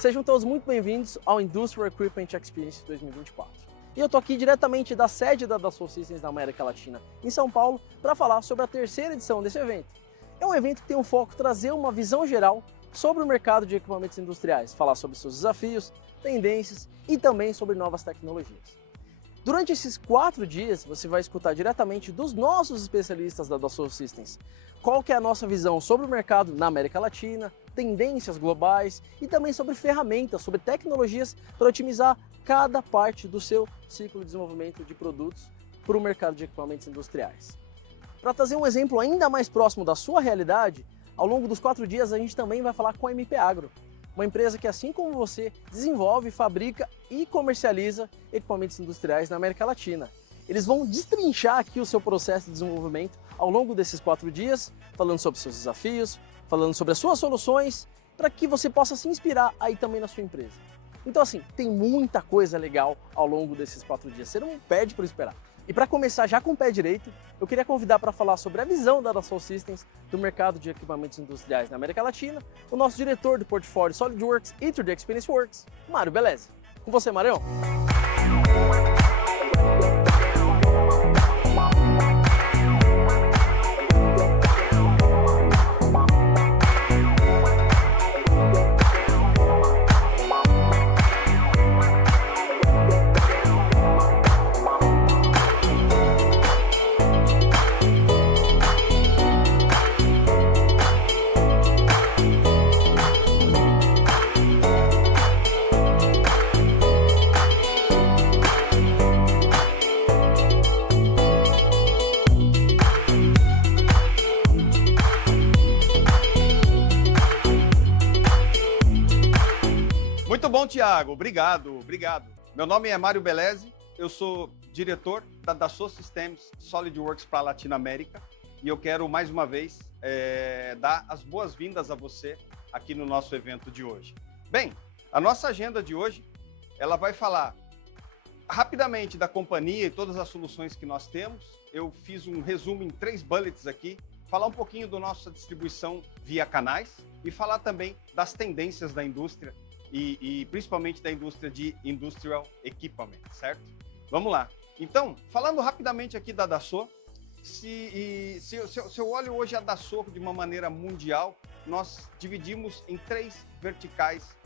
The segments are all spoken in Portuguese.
Sejam todos muito bem-vindos ao Industrial Equipment Experience 2024. E eu estou aqui diretamente da sede da Dassault Systèmes na América Latina, em São Paulo, para falar sobre a terceira edição desse evento. É um evento que tem um foco em trazer uma visão geral sobre o mercado de equipamentos industriais, falar sobre seus desafios, tendências e também sobre novas tecnologias. Durante esses 4 dias, você vai escutar diretamente dos nossos especialistas da Dassault Systèmes qual que é a nossa visão sobre o mercado na América Latina, tendências globais e também sobre ferramentas, sobre tecnologias para otimizar cada parte do seu ciclo de desenvolvimento de produtos para o mercado de equipamentos industriais. Para trazer um exemplo ainda mais próximo da sua realidade, ao longo dos 4 dias a gente também vai falar com a MP Agro, uma empresa que, assim como você, desenvolve, fabrica e comercializa equipamentos industriais na América Latina. Eles vão destrinchar aqui o seu processo de desenvolvimento ao longo desses 4 dias, falando sobre seus desafios, falando sobre as suas soluções, para que você possa se inspirar aí também na sua empresa. Então assim, tem muita coisa legal ao longo desses 4 dias, você não perde por esperar. E para começar já com o pé direito, eu queria convidar para falar sobre a visão da Dassault Systèmes do mercado de equipamentos industriais na América Latina, o nosso diretor do portfólio SolidWorks e 3D Experience Works, Mário Beleze. Com você, Marião. Muito bom, Thiago. Obrigado. Meu nome é Mário Beleze, eu sou diretor da Dassault Systèmes SolidWorks para a Latinoamérica e eu quero mais uma vez dar as boas-vindas a você aqui no nosso evento de hoje. Bem, a nossa agenda de hoje, ela vai falar rapidamente da companhia e todas as soluções que nós temos. Eu fiz um resumo em 3 bullets aqui, falar um pouquinho da nossa distribuição via canais e falar também das tendências da indústria e principalmente da indústria de Industrial Equipment, certo? Vamos lá. Então, falando rapidamente aqui da Dassault, se eu olho hoje a Dassault de uma maneira mundial, nós dividimos em 3 verticais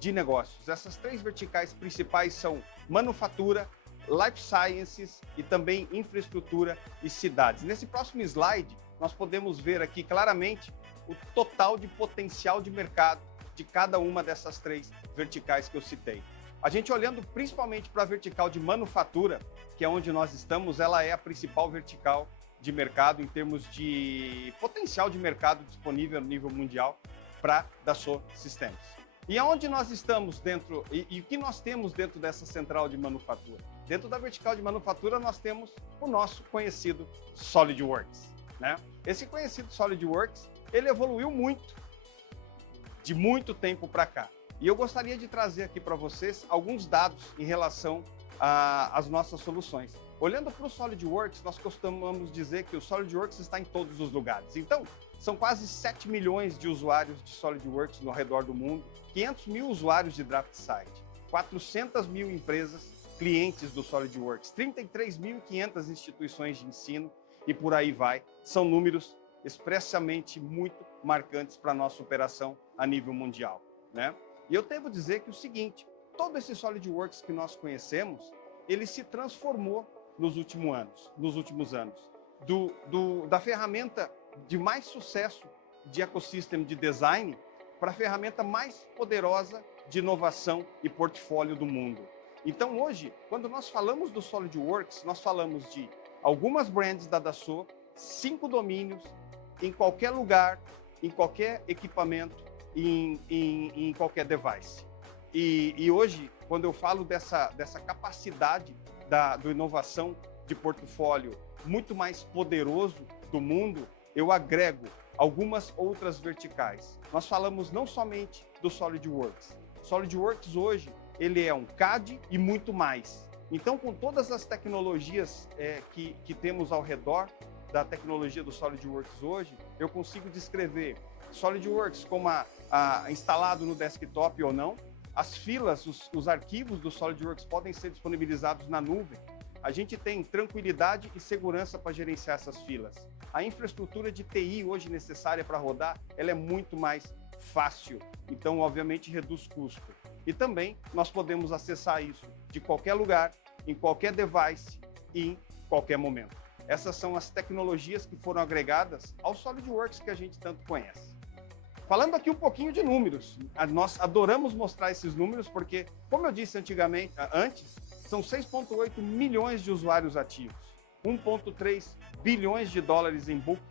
de negócios. Essas 3 verticais principais são manufatura, life sciences e também infraestrutura e cidades. Nesse próximo slide, nós podemos ver aqui claramente o total de potencial de mercado de cada uma dessas 3 verticais que eu citei. A gente olhando principalmente para a vertical de manufatura, que é onde nós estamos, ela é a principal vertical de mercado em termos de potencial de mercado disponível no nível mundial para Dassault Systèmes. E aonde nós estamos dentro, e o que nós temos dentro dessa central de manufatura? Dentro da vertical de manufatura nós temos o nosso conhecido SolidWorks, né? Esse conhecido SolidWorks, ele evoluiu muito, de muito tempo para cá. E eu gostaria de trazer aqui para vocês alguns dados em relação às nossas soluções. Olhando para o SolidWorks, nós costumamos dizer que o SolidWorks está em todos os lugares. Então, são quase 7 milhões de usuários de SolidWorks no redor do mundo, 500 mil usuários de DraftSide, 400 mil empresas clientes do SolidWorks, 33.500 instituições de ensino e por aí vai. São números expressamente muito marcantes para a nossa operação a nível mundial, né? E eu devo dizer que o seguinte, todo esse SolidWorks que nós conhecemos, ele se transformou nos últimos anos. Da ferramenta de mais sucesso de ecossistema de design para a ferramenta mais poderosa de inovação e portfólio do mundo. Então hoje, quando nós falamos do SolidWorks, nós falamos de algumas brands da Dassault, 5 domínios, em qualquer lugar, em qualquer equipamento, em qualquer device. E hoje, quando eu falo dessa capacidade da inovação de portfólio muito mais poderoso do mundo, eu agrego algumas outras verticais. Nós falamos não somente do SolidWorks. SolidWorks hoje, ele é um CAD e muito mais. Então, com todas as tecnologias que temos ao redor da tecnologia do SolidWorks hoje, eu consigo descrever SolidWorks como instalado no desktop ou não, as filas, os arquivos do SolidWorks podem ser disponibilizados na nuvem. A gente tem tranquilidade e segurança para gerenciar essas filas. A infraestrutura de TI hoje necessária para rodar, ela é muito mais fácil. Então, obviamente, reduz custo. E também nós podemos acessar isso de qualquer lugar, em qualquer device e em qualquer momento. Essas são as tecnologias que foram agregadas ao SolidWorks que a gente tanto conhece. Falando aqui um pouquinho de números, nós adoramos mostrar esses números porque, como eu disse antes, são 6,8 milhões de usuários ativos, 1,3 bilhões de dólares em book,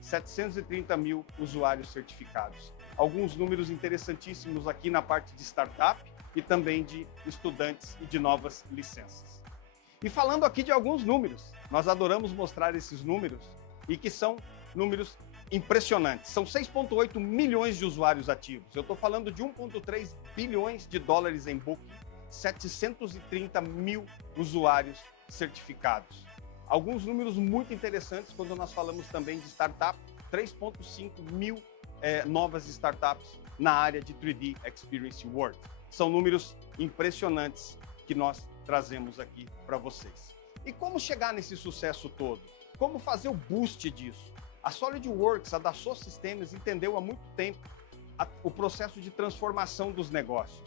730 mil usuários certificados. Alguns números interessantíssimos aqui na parte de startup e também de estudantes e de novas licenças. E falando aqui de alguns números, nós adoramos mostrar esses números e que são números impressionantes. São 6,8 milhões de usuários ativos. Eu estou falando de 1,3 bilhões de dólares em book, 730 mil usuários certificados. Alguns números muito interessantes quando nós falamos também de startup, 3,5 mil novas startups na área de 3D Experience World. São números impressionantes que nós trazemos aqui para vocês. E como chegar nesse sucesso todo? Como fazer o boost disso? A SolidWorks, a Dassault Systems, entendeu há muito tempo o processo de transformação dos negócios,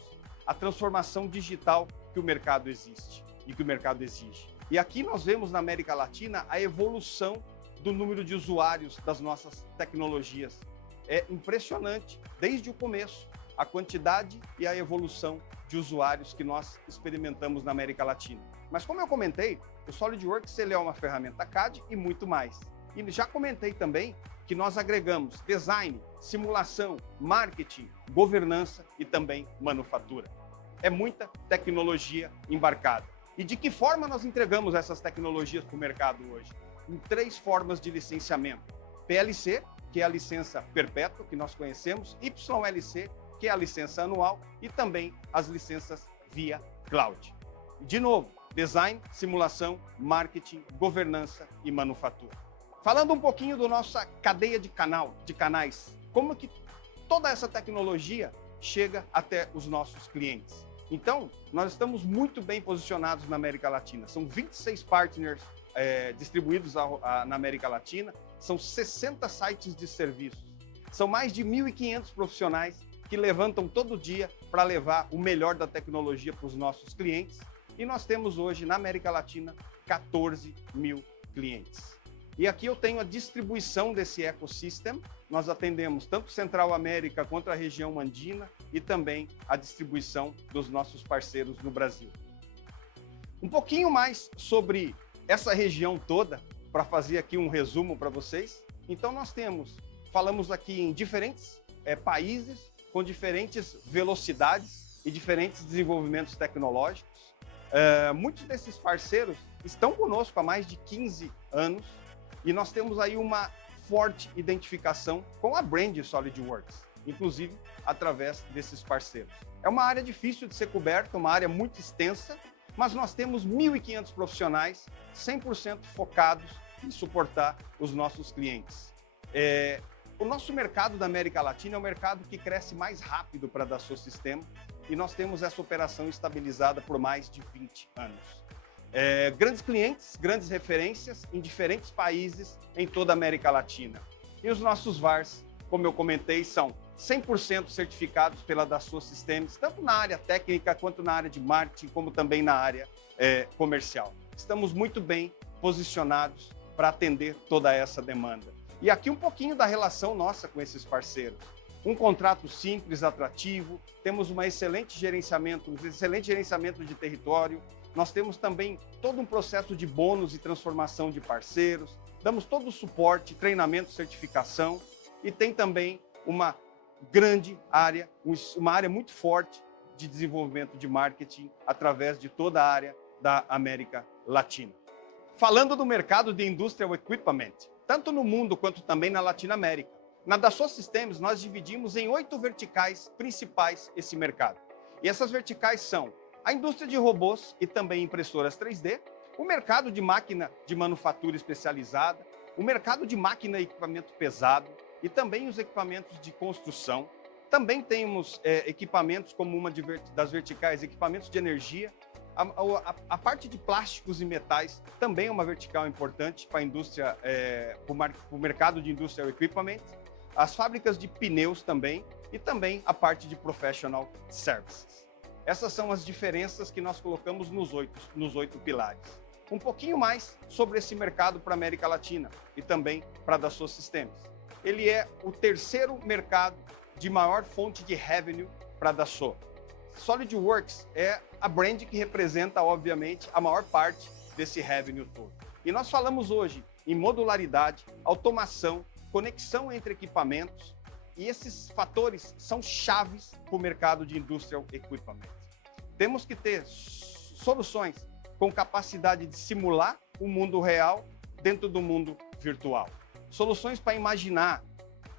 a transformação digital que o mercado existe e que o mercado exige. E aqui nós vemos na América Latina a evolução do número de usuários das nossas tecnologias. É impressionante, desde o começo, a quantidade e a evolução de usuários que nós experimentamos na América Latina. Mas como eu comentei, o SolidWorks ele é uma ferramenta CAD e muito mais. E já comentei também que nós agregamos design, simulação, marketing, governança e também manufatura. É muita tecnologia embarcada. E de que forma nós entregamos essas tecnologias para o mercado hoje? Em 3 formas de licenciamento. PLC, que é a licença perpétua que nós conhecemos, YLC, que é a licença anual, e também as licenças via cloud. De novo, design, simulação, marketing, governança e manufatura. Falando um pouquinho da nossa cadeia de canais, como que toda essa tecnologia chega até os nossos clientes. Então, nós estamos muito bem posicionados na América Latina. São 26 partners distribuídos na América Latina, são 60 sites de serviços, são mais de 1.500 profissionais que levantam todo dia para levar o melhor da tecnologia para os nossos clientes. E nós temos hoje, na América Latina, 14 mil clientes. E aqui eu tenho a distribuição desse ecossistema. Nós atendemos tanto Central América quanto a região andina e também a distribuição dos nossos parceiros no Brasil. Um pouquinho mais sobre essa região toda, para fazer aqui um resumo para vocês. Então falamos aqui em diferentes países, com diferentes velocidades e diferentes desenvolvimentos tecnológicos. Muitos desses parceiros estão conosco há mais de 15 anos e nós temos aí uma forte identificação com a brand SolidWorks, inclusive através desses parceiros. É uma área difícil de ser coberta, uma área muito extensa, mas nós temos 1.500 profissionais 100% focados em suportar os nossos clientes. O nosso mercado da América Latina é o mercado que cresce mais rápido para a Dassault Systèmes e nós temos essa operação estabilizada por mais de 20 anos. Grandes clientes, grandes referências em diferentes países em toda a América Latina. E os nossos VARs, como eu comentei, são 100% certificados pela Dassault Systems, tanto na área técnica quanto na área de marketing, como também na área comercial. Estamos muito bem posicionados para atender toda essa demanda. E aqui um pouquinho da relação nossa com esses parceiros. Um contrato simples, atrativo, temos um excelente gerenciamento de território, nós temos também todo um processo de bônus e transformação de parceiros, damos todo o suporte, treinamento, certificação e tem também uma grande área, uma área muito forte de desenvolvimento de marketing através de toda a área da América Latina. Falando do mercado de Industrial Equipment, tanto no mundo quanto também na Latinoamérica, na Dassault Systems nós dividimos em 8 verticais principais esse mercado. E essas verticais são a indústria de robôs e também impressoras 3D, o mercado de máquina de manufatura especializada, o mercado de máquina e equipamento pesado e também os equipamentos de construção, Também temos equipamentos como uma das verticais, equipamentos de energia. A parte de plásticos e metais também é uma vertical importante para a indústria, para o mercado de industrial equipment. As fábricas de pneus também e também a parte de professional services. Essas são as diferenças que nós colocamos nos 8 pilares. Um pouquinho mais sobre esse mercado para a América Latina e também para a Dassault Systèmes. Ele é o terceiro mercado de maior fonte de revenue para a Dassault. SolidWorks é a brand que representa, obviamente, a maior parte desse revenue todo. E nós falamos hoje em modularidade, automação, conexão entre equipamentos, e esses fatores são chaves para o mercado de industrial equipment. Temos que ter soluções com capacidade de simular o mundo real dentro do mundo virtual. Soluções para imaginar,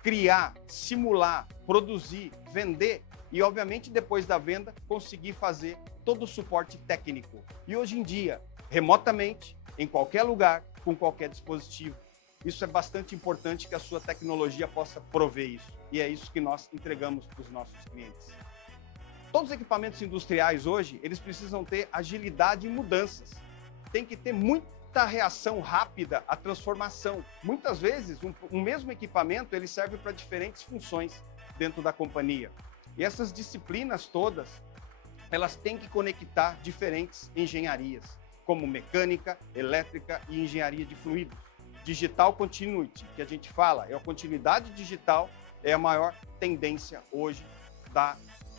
criar, simular, produzir, vender e, obviamente, depois da venda, conseguir fazer todo o suporte técnico. E hoje em dia, remotamente, em qualquer lugar, com qualquer dispositivo. Isso é bastante importante que a sua tecnologia possa prover isso. E é isso que nós entregamos para os nossos clientes. Todos os equipamentos industriais hoje, eles precisam ter agilidade e mudanças. Tem que ter muita reação rápida à transformação. Muitas vezes, um mesmo equipamento, ele serve para diferentes funções dentro da companhia. E essas disciplinas todas, elas têm que conectar diferentes engenharias, como mecânica, elétrica e engenharia de fluidos. Digital Continuity, que a gente fala, a continuidade digital é a maior tendência hoje da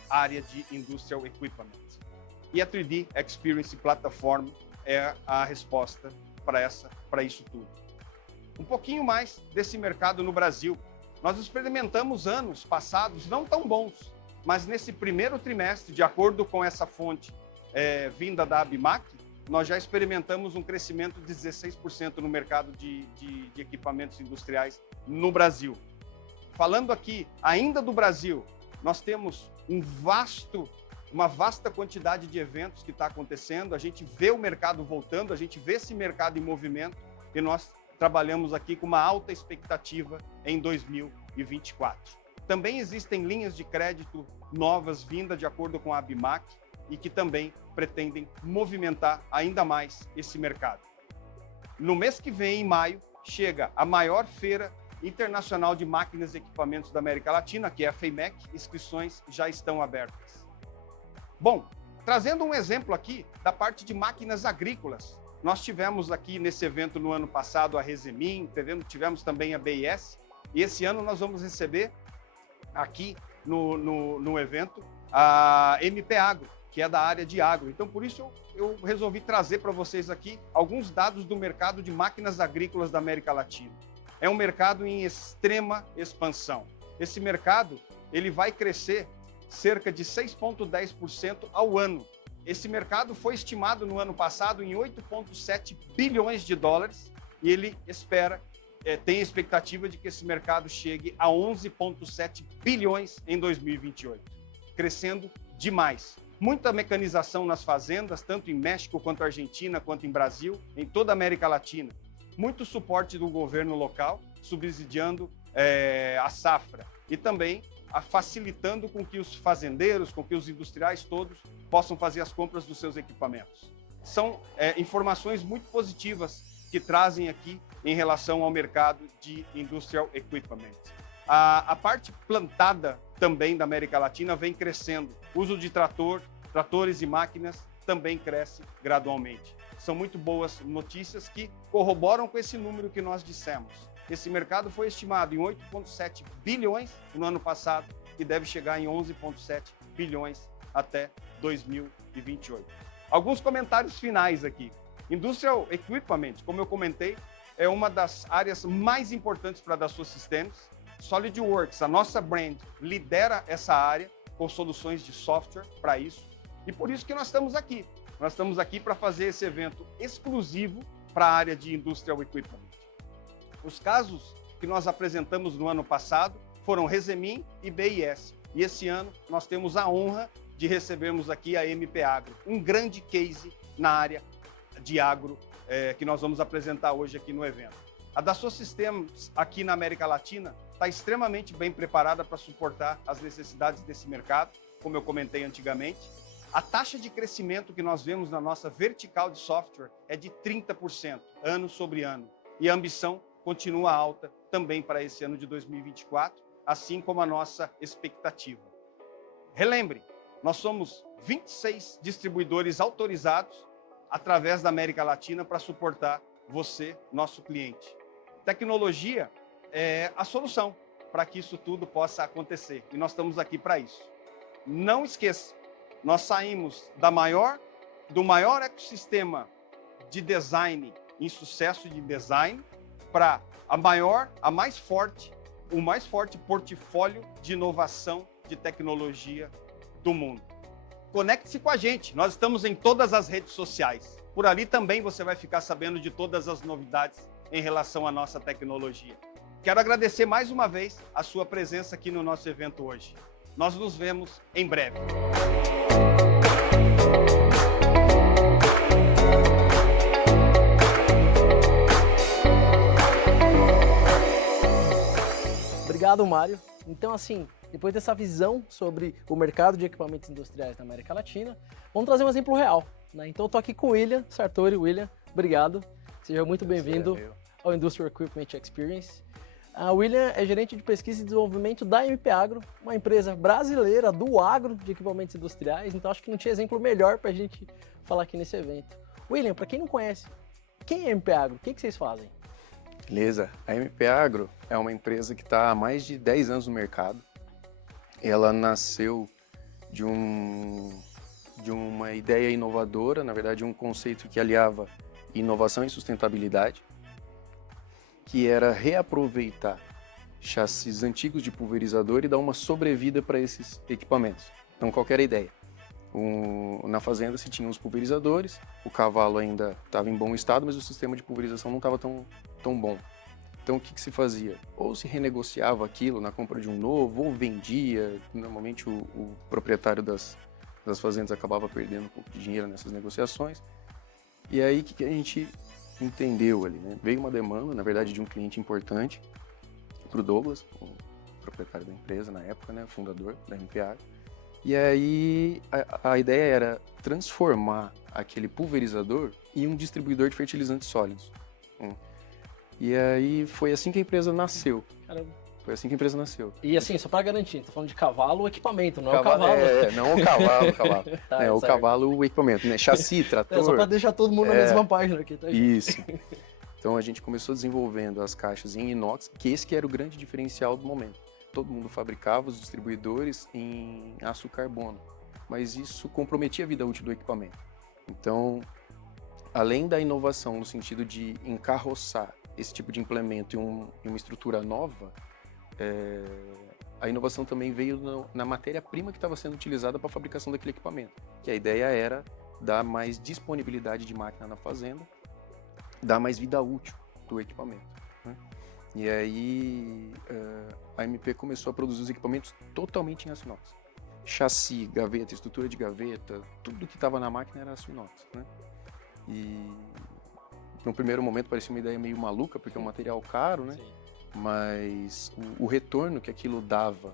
área de Industrial Equipment. E a 3D Experience Platform é a resposta para isso tudo. Um pouquinho mais desse mercado no Brasil. Nós experimentamos anos passados não tão bons, mas nesse primeiro trimestre, de acordo com essa fonte vinda da ABMAC, nós já experimentamos um crescimento de 16% no mercado de equipamentos industriais no Brasil. Falando aqui ainda do Brasil, nós temos uma vasta quantidade de eventos que está acontecendo, a gente vê o mercado voltando, a gente vê esse mercado em movimento e nós trabalhamos aqui com uma alta expectativa em 2024. Também existem linhas de crédito novas vindas de acordo com a ABMAC e que também pretendem movimentar ainda mais esse mercado. No mês que vem, em maio, chega a maior feira internacional de máquinas e equipamentos da América Latina, que é a FEIMEC. Inscrições já estão abertas. Bom, trazendo um exemplo aqui da parte de máquinas agrícolas, nós tivemos aqui nesse evento no ano passado a Resemin, tivemos também a BIS, e esse ano nós vamos receber aqui no evento a MP Agro, que é da área de agro. Então, por isso, eu resolvi trazer para vocês aqui alguns dados do mercado de máquinas agrícolas da América Latina. É um mercado em extrema expansão. Esse mercado ele vai crescer cerca de 6,10% ao ano. Esse mercado foi estimado no ano passado em 8,7 bilhões de dólares e ele tem a expectativa de que esse mercado chegue a 11,7 bilhões em 2028, crescendo demais. Muita mecanização nas fazendas, tanto em México quanto Argentina, quanto em Brasil, em toda a América Latina. Muito suporte do governo local, subsidiando a safra e também facilitando com que os fazendeiros, com que os industriais todos possam fazer as compras dos seus equipamentos. São informações muito positivas que trazem aqui em relação ao mercado de Industrial Equipment. A parte plantada também da América Latina vem crescendo. O uso de tratores e máquinas também cresce gradualmente. São muito boas notícias que corroboram com esse número que nós dissemos. Esse mercado foi estimado em 8,7 bilhões no ano passado e deve chegar em 11,7 bilhões até 2028. Alguns comentários finais aqui. Industrial Equipment, como eu comentei, é uma das áreas mais importantes para a Dassault Systèmes. SolidWorks, a nossa brand, lidera essa área com soluções de software para isso. E por isso que nós estamos aqui. Nós estamos aqui para fazer esse evento exclusivo para a área de Industrial Equipment. Os casos que nós apresentamos no ano passado foram Resemin e BIS. E esse ano nós temos a honra de recebermos aqui a MP Agro, um grande case na área de agro que nós vamos apresentar hoje aqui no evento. A Dassault Systèmes aqui na América Latina está extremamente bem preparada para suportar as necessidades desse mercado, como eu comentei antigamente. A taxa de crescimento que nós vemos na nossa vertical de software é de 30%, ano sobre ano. E a ambição continua alta também para esse ano de 2024, assim como a nossa expectativa. Relembre, nós somos 26 distribuidores autorizados através da América Latina para suportar você, nosso cliente. Tecnologia é a solução para que isso tudo possa acontecer e nós estamos aqui para isso. Não esqueça, nós saímos do maior ecossistema de design em sucesso de design para o mais forte portfólio de inovação de tecnologia do mundo. Conecte-se com a gente, nós estamos em todas as redes sociais. Por ali também você vai ficar sabendo de todas as novidades em relação à nossa tecnologia. Quero agradecer mais uma vez a sua presença aqui no nosso evento hoje. Nós nos vemos em breve. Obrigado, Mário. Então, assim, depois dessa visão sobre o mercado de equipamentos industriais na América Latina, vamos trazer um exemplo real, né? Então, eu estou aqui com o William Sartori. William, obrigado. Seja muito bem-vindo ao Industrial Equipment Experience. A William é gerente de pesquisa e desenvolvimento da MP Agro, uma empresa brasileira do agro de equipamentos industriais, então acho que não tinha exemplo melhor para a gente falar aqui nesse evento. William, para quem não conhece, quem é a MP Agro? O que vocês fazem? Beleza. A MP Agro é uma empresa que está há mais de 10 anos no mercado. Ela nasceu de uma ideia inovadora, na verdade um conceito que aliava inovação e sustentabilidade, que era reaproveitar chassis antigos de pulverizador e dar uma sobrevida para esses equipamentos. Então, qual que era a ideia? Na fazenda se tinha os pulverizadores, o cavalo ainda estava em bom estado, mas o sistema de pulverização não estava tão bom. Então, o que se fazia? Ou se renegociava aquilo na compra de um novo, ou vendia. Normalmente, o proprietário das fazendas acabava perdendo um pouco de dinheiro nessas negociações. E aí, o que a gente entendeu ali, né? Veio uma demanda, na verdade, de um cliente importante para o Douglas, o proprietário da empresa na época, né, fundador da MPA. E aí a ideia era transformar aquele pulverizador em um distribuidor de fertilizantes sólidos. E aí foi assim que a empresa nasceu. Caramba. Foi assim que a empresa nasceu. E assim, só para garantir, tô falando de cavalo, o equipamento, não é o cavalo. Não o cavalo, Tá, o cavalo, o equipamento, né? Chassi, trator. Só para deixar todo mundo na mesma página aqui, tá? Isso. Então a gente começou desenvolvendo as caixas em inox, que esse que era o grande diferencial do momento. Todo mundo fabricava os distribuidores em aço carbono, mas isso comprometia a vida útil do equipamento. Então, além da inovação no sentido de encarroçar esse tipo de implemento em uma estrutura nova, a inovação também veio na matéria-prima que estava sendo utilizada para a fabricação daquele equipamento, que a ideia era dar mais disponibilidade de máquina na fazenda, dar mais vida útil do equipamento, né? E aí a MP começou a produzir os equipamentos totalmente em aço inox. Chassi, gaveta, estrutura de gaveta, tudo que estava na máquina era aço inox, né? E no primeiro momento parecia uma ideia meio maluca, porque é um material caro, né? Sim. Mas o retorno que aquilo dava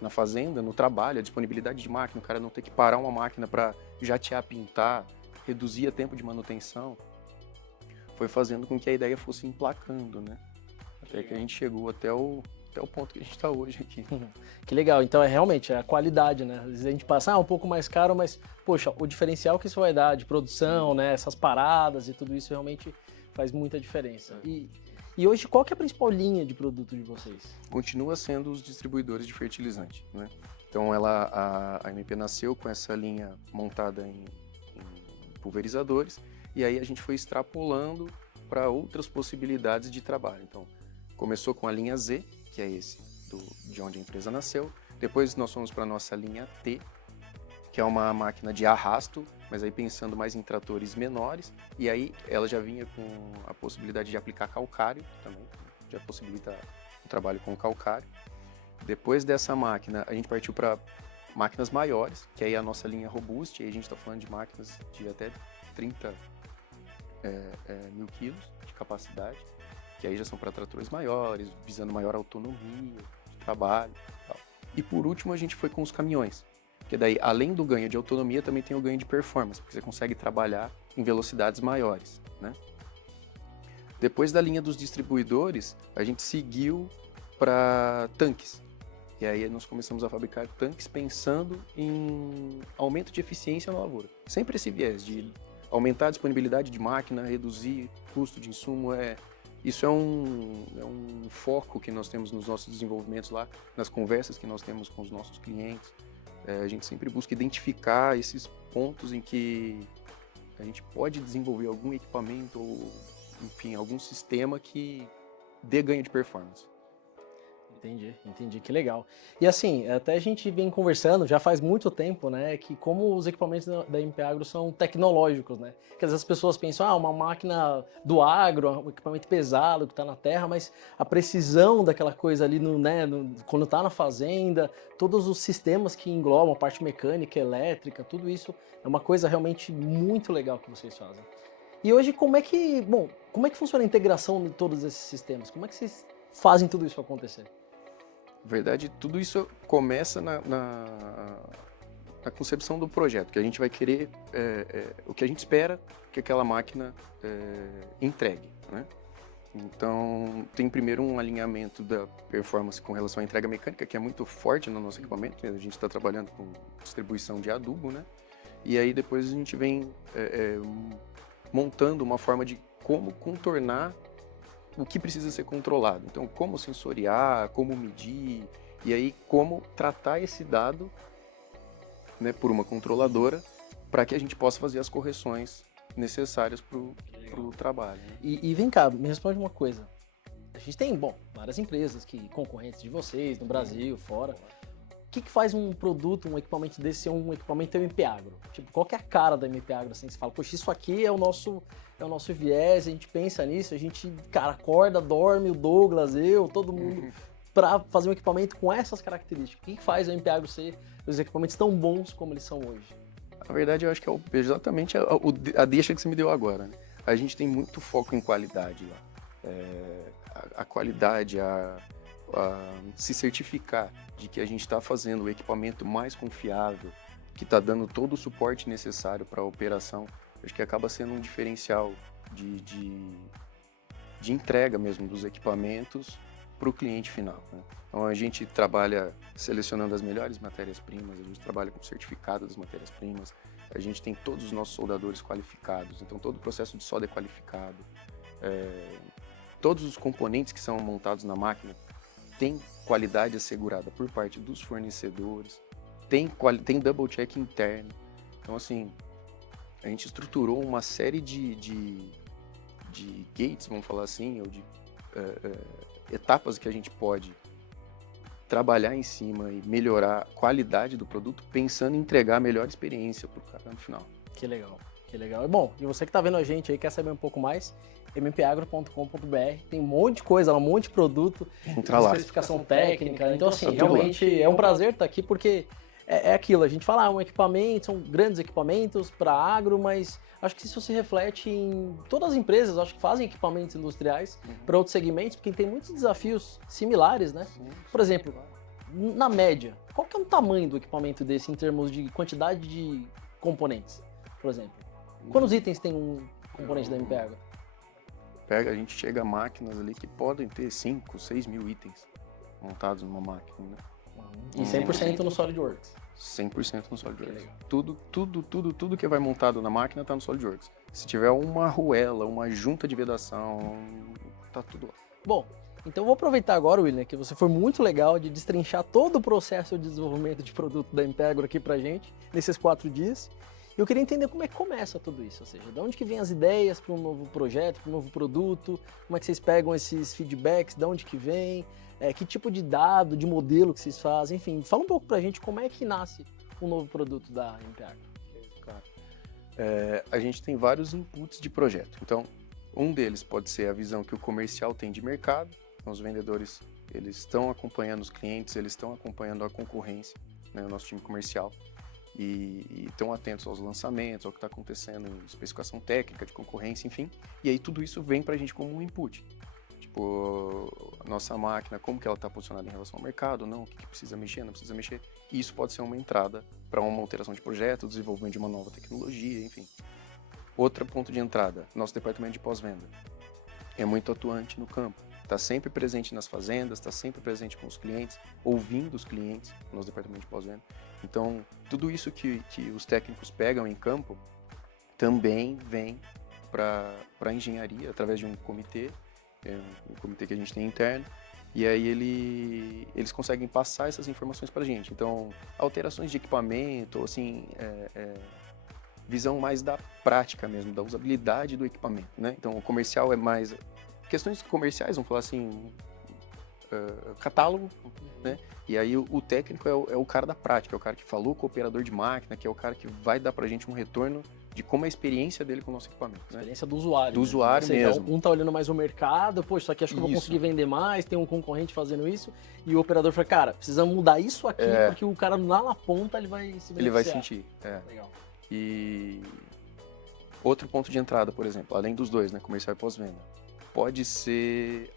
na fazenda, no trabalho, a disponibilidade de máquina, o cara não ter que parar uma máquina para jatear, pintar, reduzir o tempo de manutenção, foi fazendo com que a ideia fosse emplacando, né? Até que a gente chegou até o ponto que a gente está hoje aqui. Que legal, então realmente a qualidade, né? Às vezes a gente passa um pouco mais caro, mas, poxa, o diferencial que isso vai dar de produção, né? Essas paradas e tudo isso realmente faz muita diferença. E hoje, qual que é a principal linha de produto de vocês? Continua sendo os distribuidores de fertilizante, né? Então a MP nasceu com essa linha montada em pulverizadores, e aí a gente foi extrapolando para outras possibilidades de trabalho. Então, começou com a linha Z, que é de onde a empresa nasceu. Depois nós fomos para a nossa linha T, que é uma máquina de arrasto, mas aí pensando mais em tratores menores. E aí ela já vinha com a possibilidade de aplicar calcário também, já possibilita o trabalho com calcário. Depois dessa máquina, a gente partiu para máquinas maiores, que aí é a nossa linha Robust, aí a gente está falando de máquinas de até 30 mil quilos de capacidade. que aí já são para tratores maiores, visando maior autonomia de trabalho e tal. E por último, a gente foi com os caminhões, porque daí, além do ganho de autonomia, também tem o ganho de performance, porque você consegue trabalhar em velocidades maiores, né? Depois da linha dos distribuidores, a gente seguiu para tanques. E aí nós começamos a fabricar tanques pensando em aumento de eficiência na lavoura. Sempre esse viés de aumentar a disponibilidade de máquina, reduzir custo de insumo. Isso é um foco que nós temos nos nossos desenvolvimentos lá, nas conversas que nós temos com os nossos clientes. A gente sempre busca identificar esses pontos em que a gente pode desenvolver algum equipamento ou, enfim, algum sistema que dê ganho de performance. Entendi, que legal. E assim, até a gente vem conversando já faz muito tempo, né, que como os equipamentos da MP Agro são tecnológicos, né, que às vezes as pessoas pensam, uma máquina do agro, um equipamento pesado que está na terra, mas a precisão daquela coisa ali, quando está na fazenda, todos os sistemas que englobam a parte mecânica, elétrica, tudo isso é uma coisa realmente muito legal que vocês fazem. E hoje, como é que funciona a integração de todos esses sistemas? Como é que vocês fazem tudo isso acontecer? Na verdade, tudo isso começa na concepção do projeto, que a gente vai querer, o que a gente espera que aquela máquina entregue, né? Então, tem primeiro um alinhamento da performance com relação à entrega mecânica, que é muito forte no nosso equipamento. A gente está trabalhando com distribuição de adubo, né? E aí depois a gente vem montando uma forma de como contornar o que precisa ser controlado. Então, como sensoriar, como medir, e aí como tratar esse dado, né, por uma controladora, para que a gente possa fazer as correções necessárias para o trabalho. Né? E vem cá, me responde uma coisa. A gente tem, várias empresas concorrentes de vocês, no Brasil, fora. O que faz um produto, um equipamento desse ser um equipamento MP Agro? Tipo, qual que é a cara da MP Agro? Assim, você fala, poxa, isso aqui é o nosso viés, a gente pensa nisso, a gente, cara, acorda, dorme, o Douglas, todo mundo, para fazer um equipamento com essas características. O que faz a MP Agro ser os equipamentos tão bons como eles são hoje? Na verdade, eu acho que é exatamente a deixa que você me deu agora. Né? A gente tem muito foco em qualidade lá. A qualidade, a se certificar de que a gente está fazendo o equipamento mais confiável, que está dando todo o suporte necessário para a operação, acho que acaba sendo um diferencial de entrega mesmo dos equipamentos para o cliente final. Né? Então a gente trabalha selecionando as melhores matérias-primas, a gente trabalha com certificado das matérias-primas, a gente tem todos os nossos soldadores qualificados, então todo o processo de solda é qualificado, todos os componentes que são montados na máquina tem qualidade assegurada por parte dos fornecedores, tem double check interno. Então, assim, a gente estruturou uma série de gates, vamos falar assim, ou de etapas que a gente pode trabalhar em cima e melhorar a qualidade do produto, pensando em entregar a melhor experiência para o cara no final. Que legal. E bom, e você que está vendo a gente aí, quer saber um pouco mais, mpagro.com.br, tem um monte de coisa lá, um monte de produto, especificação técnica, então assim, realmente é um prazer estar aqui, porque é aquilo, a gente fala, um equipamento, são grandes equipamentos para agro, mas acho que isso se reflete em todas as empresas, acho que fazem equipamentos industriais para outros segmentos, porque tem muitos desafios similares, né? Por exemplo, na média, qual que é o tamanho do equipamento desse em termos de quantidade de componentes, por exemplo? Quantos itens tem um componente da MP Agro? A gente chega a máquinas ali que podem ter 5, 6 mil itens montados numa máquina, né? E 100% no SolidWorks? 100% no SolidWorks. Tudo que vai montado na máquina está no SolidWorks. Se tiver uma arruela, uma junta de vedação, tá tudo lá. Bom, então eu vou aproveitar agora, William, que você foi muito legal de destrinchar todo o processo de desenvolvimento de produto da MP Agro aqui pra gente, nesses 4 dias. Eu queria entender como é que começa tudo isso, ou seja, de onde que vem as ideias para um novo projeto, para um novo produto, como é que vocês pegam esses feedbacks, de onde que vem, que tipo de dado, de modelo que vocês fazem, enfim, fala um pouco pra gente como é que nasce um novo produto da MP Agro. Claro. A gente tem vários inputs de projeto, então um deles pode ser a visão que o comercial tem de mercado, então, os vendedores eles estão acompanhando os clientes, eles estão acompanhando a concorrência, né, o nosso time comercial, e estão atentos aos lançamentos, ao que está acontecendo em especificação técnica, de concorrência, enfim. E aí tudo isso vem para a gente como um input. Tipo, a nossa máquina, como que ela está posicionada em relação ao mercado, não, o que precisa mexer, não precisa mexer. E isso pode ser uma entrada para uma alteração de projeto, desenvolvimento de uma nova tecnologia, enfim. Outro ponto de entrada, nosso departamento de pós-venda. É muito atuante no campo. Está sempre presente nas fazendas, está sempre presente com os clientes, ouvindo os clientes, nosso departamento de pós-venda. Então, tudo isso que os técnicos pegam em campo também vem para a engenharia, através de um comitê que a gente tem interno, e aí eles conseguem passar essas informações para a gente. Então, alterações de equipamento, assim, visão mais da prática mesmo, da usabilidade do equipamento, né? Então, o comercial é mais... Questões comerciais, vamos falar assim, catálogo, né? E aí o técnico é o cara da prática, é o cara que falou com o operador de máquina, que é o cara que vai dar pra gente um retorno de como é a experiência dele com o nosso equipamento. Né? Experiência do usuário. Do usuário mesmo. Um tá olhando mais o mercado, poxa, isso aqui acho que eu vou conseguir vender mais, tem um concorrente fazendo isso, e o operador fala, cara, precisamos mudar isso aqui, porque o cara lá na ponta ele vai se beneficiar. Ele vai sentir, Legal. E outro ponto de entrada, por exemplo, além dos dois, né, comercial e pós-venda, pode ser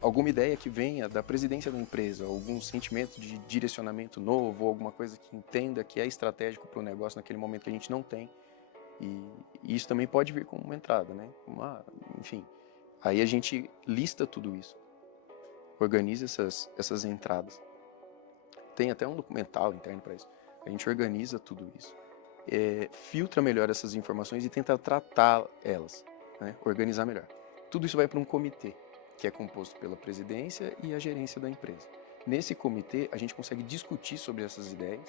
alguma ideia que venha da presidência da empresa, algum sentimento de direcionamento novo, alguma coisa que entenda que é estratégico para o negócio naquele momento que a gente não tem. E isso também pode vir como uma entrada, né? Enfim, aí a gente lista tudo isso, organiza essas entradas. Tem até um documental interno para isso. A gente organiza tudo isso, filtra melhor essas informações e tenta tratar elas. Né, organizar melhor. Tudo isso vai para um comitê, que é composto pela presidência e a gerência da empresa. Nesse comitê, a gente consegue discutir sobre essas ideias,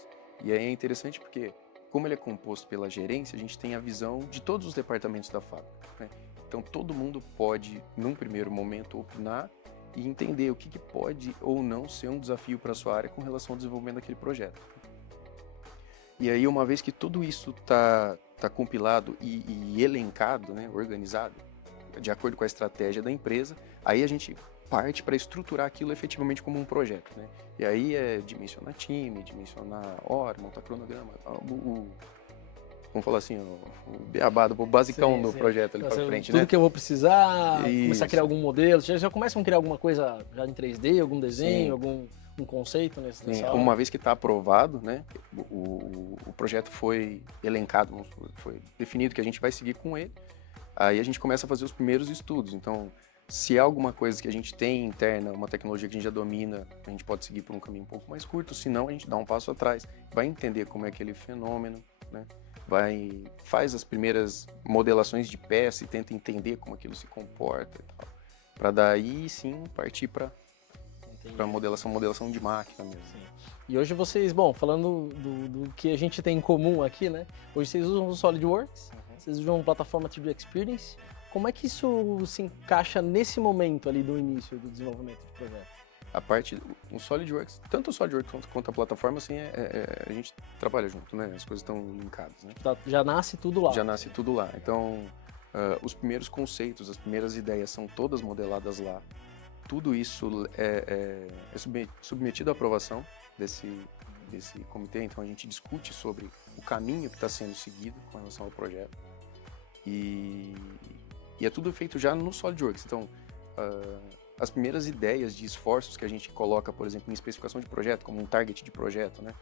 e aí é interessante porque, como ele é composto pela gerência, a gente tem a visão de todos os departamentos da fábrica. Né? Então, todo mundo pode, num primeiro momento, opinar e entender o que pode ou não ser um desafio para a sua área com relação ao desenvolvimento daquele projeto. E aí, uma vez que tudo isso está compilado e elencado, né, organizado, de acordo com a estratégia da empresa, aí a gente parte para estruturar aquilo efetivamente como um projeto. Né? E aí é dimensionar time, dimensionar hora, montar cronograma, vamos falar assim, o beabado, o basicão do projeto ali para frente. Tudo né? que eu vou precisar, começar a criar algum modelo, já começam a criar alguma coisa já em 3D, algum desenho, algum conceito nessa Uma vez que está aprovado, né, o projeto foi elencado, foi definido que a gente vai seguir com ele, aí a gente começa a fazer os primeiros estudos. Então, se há alguma coisa que a gente tem interna, uma tecnologia que a gente já domina, a gente pode seguir por um caminho um pouco mais curto, senão a gente dá um passo atrás, vai entender como é aquele fenômeno, né, faz as primeiras modelações de peça e tenta entender como aquilo se comporta e tal, para daí sim partir para modelação de máquina mesmo. Sim. E hoje vocês, falando do que a gente tem em comum aqui, né? Hoje vocês usam o SolidWorks, vocês usam a plataforma 3D Experience. Como é que isso se encaixa nesse momento ali do início do desenvolvimento do projeto? A parte, o SolidWorks, tanto o SolidWorks quanto a plataforma, assim, a gente trabalha junto, né? As coisas estão linkadas, né? Já nasce tudo lá. Já nasce tudo lá. Então, os primeiros conceitos, as primeiras ideias são todas modeladas lá. Tudo isso é submetido à aprovação desse comitê, então a gente discute sobre o caminho que está sendo seguido com relação ao projeto. E é tudo feito já no SolidWorks. Então, as primeiras ideias de esforços que a gente coloca, por exemplo, em especificação de projeto, como um target de projeto, né?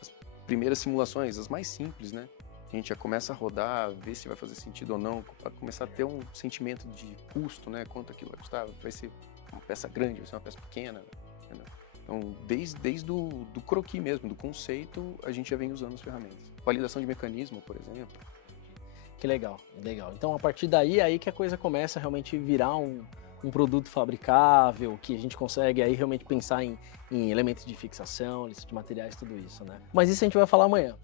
As primeiras simulações, as mais simples, né? A gente já começa a rodar, ver se vai fazer sentido ou não, para começar a ter um sentimento de custo, né? Quanto aquilo vai custar, vai ser uma peça grande, vai ser uma peça pequena, né? Então, desde do croquis mesmo, do conceito, a gente já vem usando as ferramentas. Validação de mecanismo, por exemplo. Que legal, legal. Então, a partir daí, aí que a coisa começa a realmente virar um produto fabricável, que a gente consegue aí realmente pensar em elementos de fixação, lista de materiais, tudo isso, né? Mas isso a gente vai falar amanhã.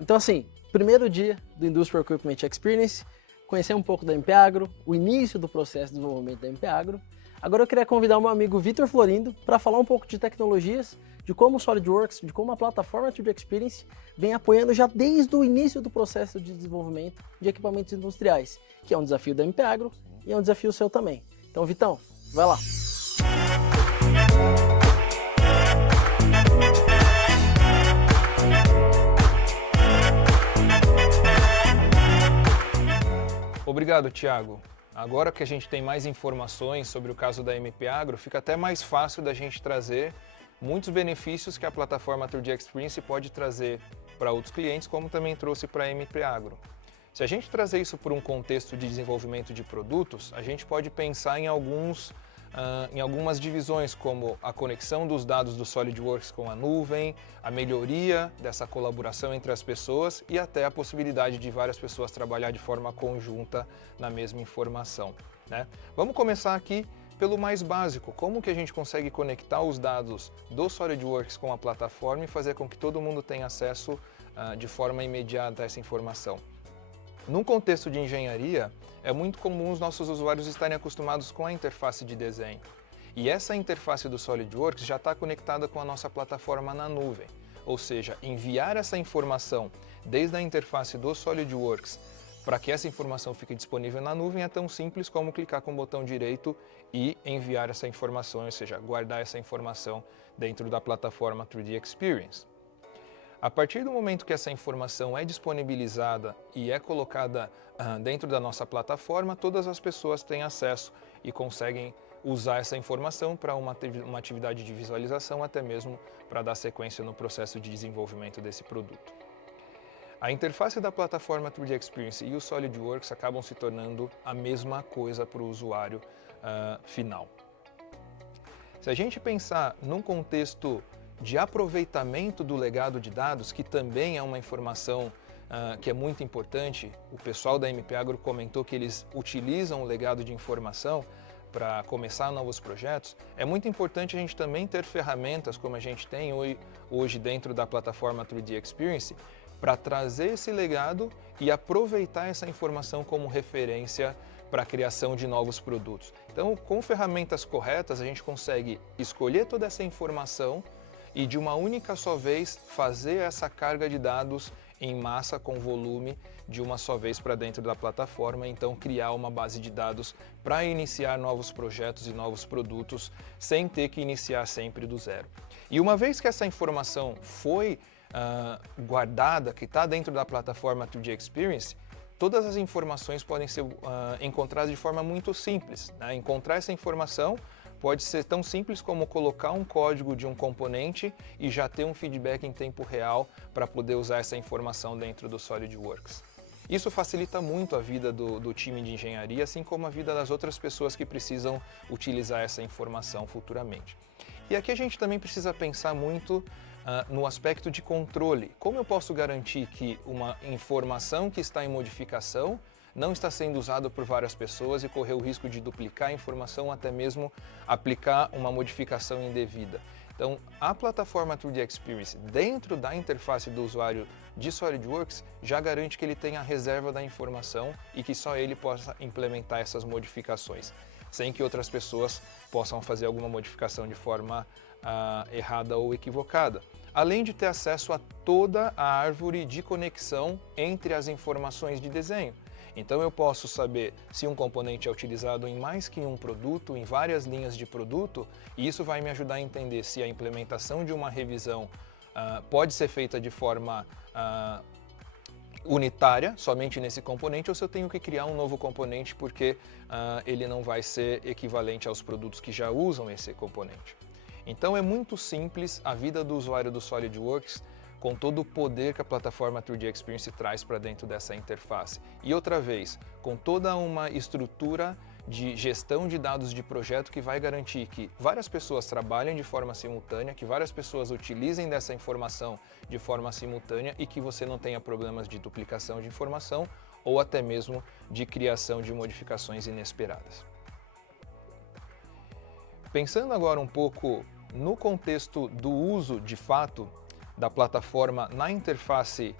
Então, assim, primeiro dia do Industrial Equipment Experience, conhecer um pouco da MP Agro, o início do processo de desenvolvimento da MP Agro. Agora eu queria convidar o meu amigo Vitor Florindo para falar um pouco de tecnologias, de como o SolidWorks, de como a plataforma 3D Experience vem apoiando já desde o início do processo de desenvolvimento de equipamentos industriais, que é um desafio da MP Agro e é um desafio seu também. Então, Vitão, vai lá! Obrigado, Thiago. agora que a gente tem mais informações sobre o caso da MP Agro, fica até mais fácil da gente trazer muitos benefícios que a plataforma 3D Experience pode trazer para outros clientes, como também trouxe para a MP Agro. Se a gente trazer isso por um contexto de desenvolvimento de produtos, a gente pode pensar em algumas divisões, como a conexão dos dados do SolidWorks com a nuvem, a melhoria dessa colaboração entre as pessoas e até a possibilidade de várias pessoas trabalhar de forma conjunta na mesma informação, né? Vamos começar aqui pelo mais básico, como que a gente consegue conectar os dados do SolidWorks com a plataforma e fazer com que todo mundo tenha acesso de forma imediata a essa informação. Num contexto de engenharia, é muito comum os nossos usuários estarem acostumados com a interface de desenho. E essa interface do SolidWorks já está conectada com a nossa plataforma na nuvem. Ou seja, enviar essa informação desde a interface do SolidWorks para que essa informação fique disponível na nuvem é tão simples como clicar com o botão direito e enviar essa informação, ou seja, guardar essa informação dentro da plataforma 3D Experience. A partir do momento que essa informação é disponibilizada e é colocada dentro da nossa plataforma, todas as pessoas têm acesso e conseguem usar essa informação para uma atividade de visualização, até mesmo para dar sequência no processo de desenvolvimento desse produto. A interface da plataforma 3D Experience e o SolidWorks acabam se tornando a mesma coisa para o usuário final. Se a gente pensar num contexto de aproveitamento do legado de dados, que também é uma informação que é muito importante. O pessoal da MP Agro comentou que eles utilizam o legado de informação para começar novos projetos. É muito importante a gente também ter ferramentas como a gente tem hoje dentro da plataforma 3D Experience para trazer esse legado e aproveitar essa informação como referência para a criação de novos produtos. Então, com ferramentas corretas, a gente consegue escolher toda essa informação e de uma única só vez fazer essa carga de dados em massa com volume de uma só vez para dentro da plataforma, então criar uma base de dados para iniciar novos projetos e novos produtos sem ter que iniciar sempre do zero. E uma vez que essa informação foi guardada, que está dentro da plataforma 3D Experience, todas as informações podem ser encontradas de forma muito simples, né? Encontrar essa informação pode ser tão simples como colocar um código de um componente e já ter um feedback em tempo real para poder usar essa informação dentro do SolidWorks. Isso facilita muito a vida do time de engenharia, assim como a vida das outras pessoas que precisam utilizar essa informação futuramente. E aqui a gente também precisa pensar muito no aspecto de controle. Como eu posso garantir que uma informação que está em modificação não está sendo usado por várias pessoas e correr o risco de duplicar a informação, até mesmo aplicar uma modificação indevida. Então, a plataforma 3D Experience, dentro da interface do usuário de SolidWorks, já garante que ele tenha a reserva da informação e que só ele possa implementar essas modificações, sem que outras pessoas possam fazer alguma modificação de forma errada ou equivocada. Além de ter acesso a toda a árvore de conexão entre as informações de desenho. Então eu posso saber se um componente é utilizado em mais que um produto, em várias linhas de produto, e isso vai me ajudar a entender se a implementação de uma revisão pode ser feita de forma unitária, somente nesse componente, ou se eu tenho que criar um novo componente porque ele não vai ser equivalente aos produtos que já usam esse componente. Então é muito simples a vida do usuário do SolidWorks, com todo o poder que a plataforma 3D Experience traz para dentro dessa interface. E outra vez, com toda uma estrutura de gestão de dados de projeto que vai garantir que várias pessoas trabalhem de forma simultânea, que várias pessoas utilizem dessa informação de forma simultânea e que você não tenha problemas de duplicação de informação ou até mesmo de criação de modificações inesperadas. Pensando agora um pouco no contexto do uso de fato da plataforma na interface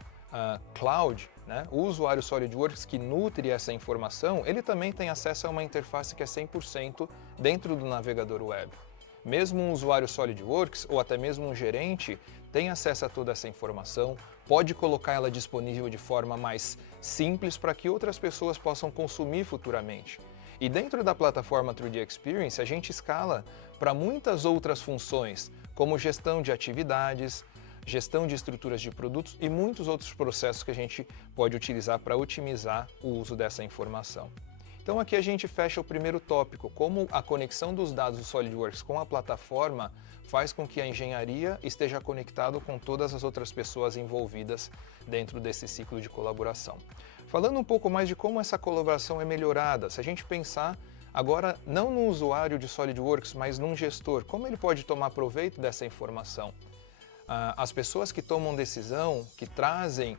cloud, né? O usuário SolidWorks que nutre essa informação, ele também tem acesso a uma interface que é 100% dentro do navegador web. Mesmo um usuário SolidWorks ou até mesmo um gerente tem acesso a toda essa informação, pode colocar ela disponível de forma mais simples para que outras pessoas possam consumir futuramente. E dentro da plataforma 3D Experience, a gente escala para muitas outras funções, como gestão de atividades, gestão de estruturas de produtos e muitos outros processos que a gente pode utilizar para otimizar o uso dessa informação. Então aqui a gente fecha o primeiro tópico, como a conexão dos dados do SolidWorks com a plataforma faz com que a engenharia esteja conectado com todas as outras pessoas envolvidas dentro desse ciclo de colaboração. Falando um pouco mais de como essa colaboração é melhorada, se a gente pensar agora não no usuário de SolidWorks, mas num gestor, como ele pode tomar proveito dessa informação? As pessoas que tomam decisão, que trazem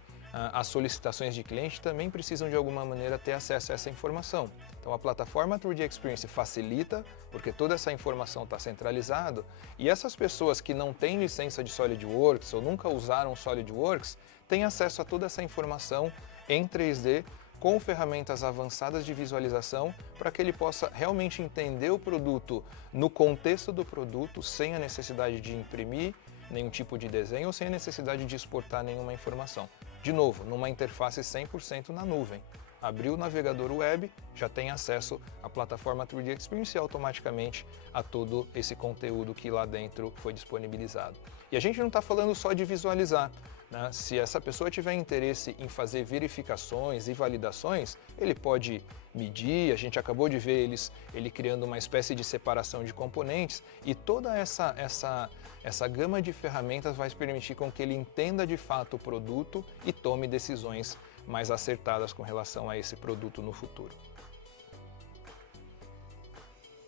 as solicitações de cliente, também precisam de alguma maneira ter acesso a essa informação. Então a plataforma 3D Experience facilita, porque toda essa informação está centralizada, e essas pessoas que não têm licença de SolidWorks ou nunca usaram SolidWorks, têm acesso a toda essa informação em 3D, com ferramentas avançadas de visualização, para que ele possa realmente entender o produto no contexto do produto, sem a necessidade de imprimir nenhum tipo de desenho ou sem a necessidade de exportar nenhuma informação. De novo, numa interface 100% na nuvem. Abriu o navegador web, já tem acesso à plataforma 3D Experience e automaticamente a todo esse conteúdo que lá dentro foi disponibilizado. E a gente não está falando só de visualizar. Se essa pessoa tiver interesse em fazer verificações e validações, ele pode medir, a gente acabou de ver ele criando uma espécie de separação de componentes, e toda essa gama de ferramentas vai permitir com que ele entenda de fato o produto e tome decisões mais acertadas com relação a esse produto no futuro.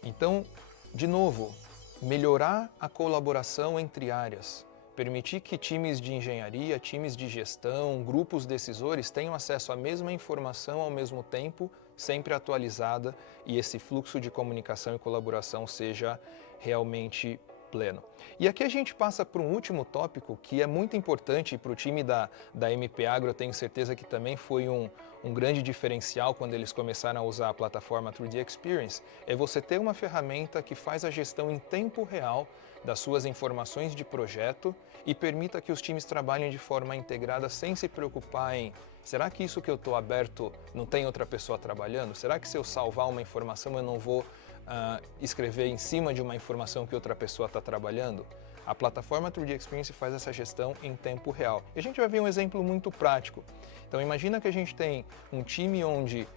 Então, de novo, melhorar a colaboração entre áreas. Permitir que times de engenharia, times de gestão, grupos decisores tenham acesso à mesma informação ao mesmo tempo, sempre atualizada, e esse fluxo de comunicação e colaboração seja realmente pleno. E aqui a gente passa para um último tópico que é muito importante para o time da MP Agro. Eu tenho certeza que também foi um grande diferencial quando eles começaram a usar a plataforma 3D Experience, é você ter uma ferramenta que faz a gestão em tempo real das suas informações de projeto e permita que os times trabalhem de forma integrada sem se preocupar em: será que isso que eu estou aberto não tem outra pessoa trabalhando? Será que se eu salvar uma informação eu não vou escrever em cima de uma informação que outra pessoa está trabalhando? A plataforma 3D Experience faz essa gestão em tempo real. E a gente vai ver um exemplo muito prático. Então imagina que a gente tem um time onde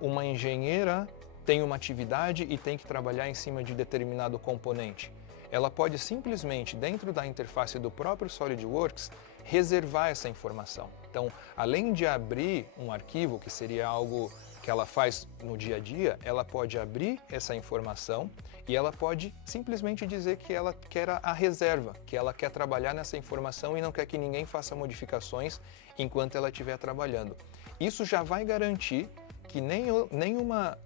uma engenheira tem uma atividade e tem que trabalhar em cima de determinado componente. Ela pode simplesmente, dentro da interface do próprio SolidWorks, reservar essa informação. Então, além de abrir um arquivo, que seria algo que ela faz no dia a dia, ela pode abrir essa informação e ela pode simplesmente dizer que ela quer a reserva, que ela quer trabalhar nessa informação e não quer que ninguém faça modificações enquanto ela estiver trabalhando. Isso já vai garantir que nenhuma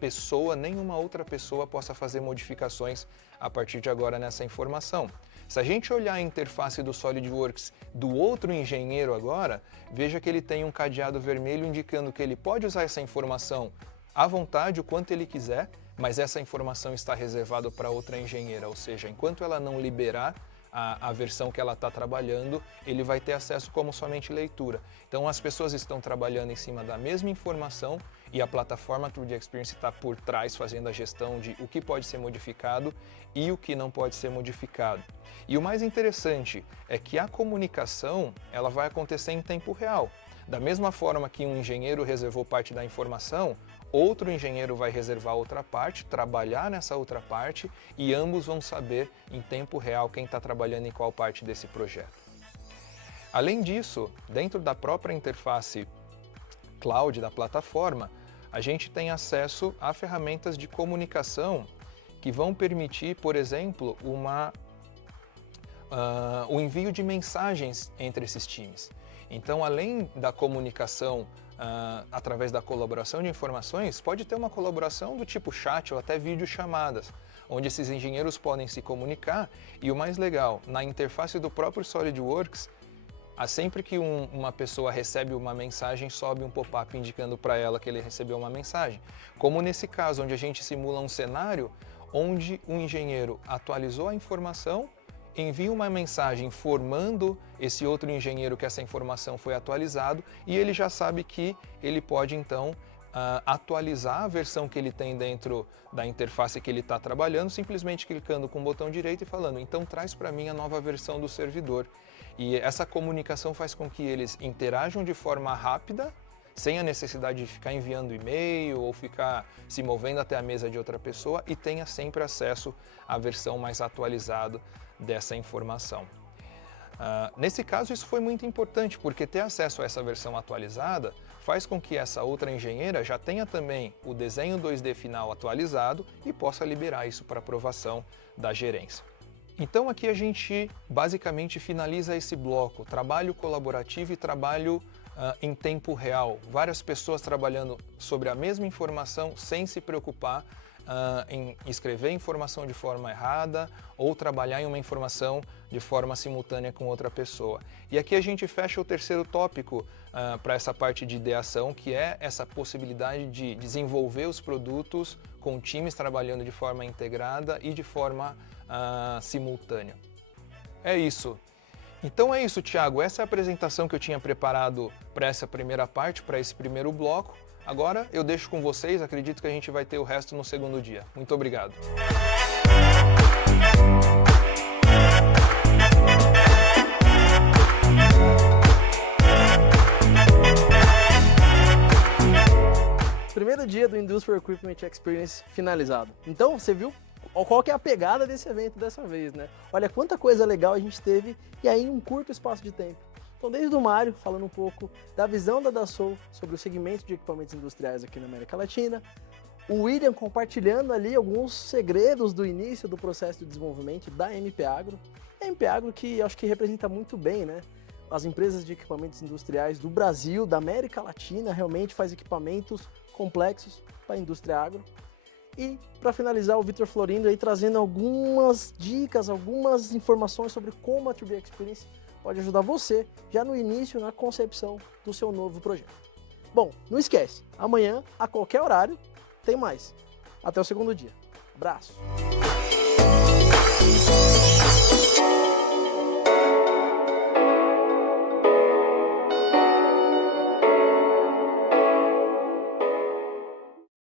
pessoa, nenhuma outra pessoa possa fazer modificações a partir de agora nessa informação. Se a gente olhar a interface do SolidWorks do outro engenheiro agora, veja que ele tem um cadeado vermelho indicando que ele pode usar essa informação à vontade, o quanto ele quiser, mas essa informação está reservada para outra engenheira, ou seja, enquanto ela não liberar a versão que ela está trabalhando, ele vai ter acesso como somente leitura. Então as pessoas estão trabalhando em cima da mesma informação e a plataforma 3D Experience está por trás fazendo a gestão de o que pode ser modificado e o que não pode ser modificado. E o mais interessante é que a comunicação ela vai acontecer em tempo real. Da mesma forma que um engenheiro reservou parte da informação, outro engenheiro vai reservar outra parte, trabalhar nessa outra parte e ambos vão saber em tempo real quem está trabalhando em qual parte desse projeto. Além disso, dentro da própria interface cloud da plataforma, a gente tem acesso a ferramentas de comunicação que vão permitir, por exemplo, o envio de mensagens entre esses times. Então, além da comunicação através da colaboração de informações, pode ter uma colaboração do tipo chat ou até videochamadas, onde esses engenheiros podem se comunicar. E o mais legal, na interface do próprio SolidWorks, sempre que uma pessoa recebe uma mensagem, sobe um pop-up indicando para ela que ele recebeu uma mensagem. Como nesse caso, onde a gente simula um cenário onde um engenheiro atualizou a informação, envia uma mensagem informando esse outro engenheiro que essa informação foi atualizada e ele já sabe que ele pode então atualizar a versão que ele tem dentro da interface que ele está trabalhando, simplesmente clicando com o botão direito e falando: então traz para mim a nova versão do servidor. E essa comunicação faz com que eles interajam de forma rápida, sem a necessidade de ficar enviando e-mail ou ficar se movendo até a mesa de outra pessoa e tenha sempre acesso à versão mais atualizada dessa informação. Nesse caso, isso foi muito importante, porque ter acesso a essa versão atualizada faz com que essa outra engenheira já tenha também o desenho 2D final atualizado e possa liberar isso para aprovação da gerência. Então aqui a gente basicamente finaliza esse bloco, trabalho colaborativo e trabalho em tempo real. Várias pessoas trabalhando sobre a mesma informação sem se preocupar em escrever informação de forma errada ou trabalhar em uma informação de forma simultânea com outra pessoa. E aqui a gente fecha o terceiro tópico para essa parte de ideação, que é essa possibilidade de desenvolver os produtos com times trabalhando de forma integrada e de forma simultânea. É isso. Então é isso, Thiago. Essa é a apresentação que eu tinha preparado para essa primeira parte, para esse primeiro bloco. Agora eu deixo com vocês, acredito que a gente vai ter o resto no segundo dia. Muito obrigado. Primeiro dia do Industrial Equipment Experience finalizado. Então, você viu qual que é a pegada desse evento dessa vez, né? Olha quanta coisa legal a gente teve e aí em um curto espaço de tempo. Então, desde o Mário, falando um pouco da visão da Dassault sobre o segmento de equipamentos industriais aqui na América Latina, o William compartilhando ali alguns segredos do início do processo de desenvolvimento da MP Agro. A MP Agro que acho que representa muito bem, né? As empresas de equipamentos industriais do Brasil, da América Latina, realmente faz equipamentos complexos para a indústria agro. E para finalizar, o Vitor Florindo aí trazendo algumas dicas, algumas informações sobre como a 3D Experience pode ajudar você já no início, na concepção do seu novo projeto. Bom, não esquece, amanhã, a qualquer horário, tem mais. Até o segundo dia. Abraço!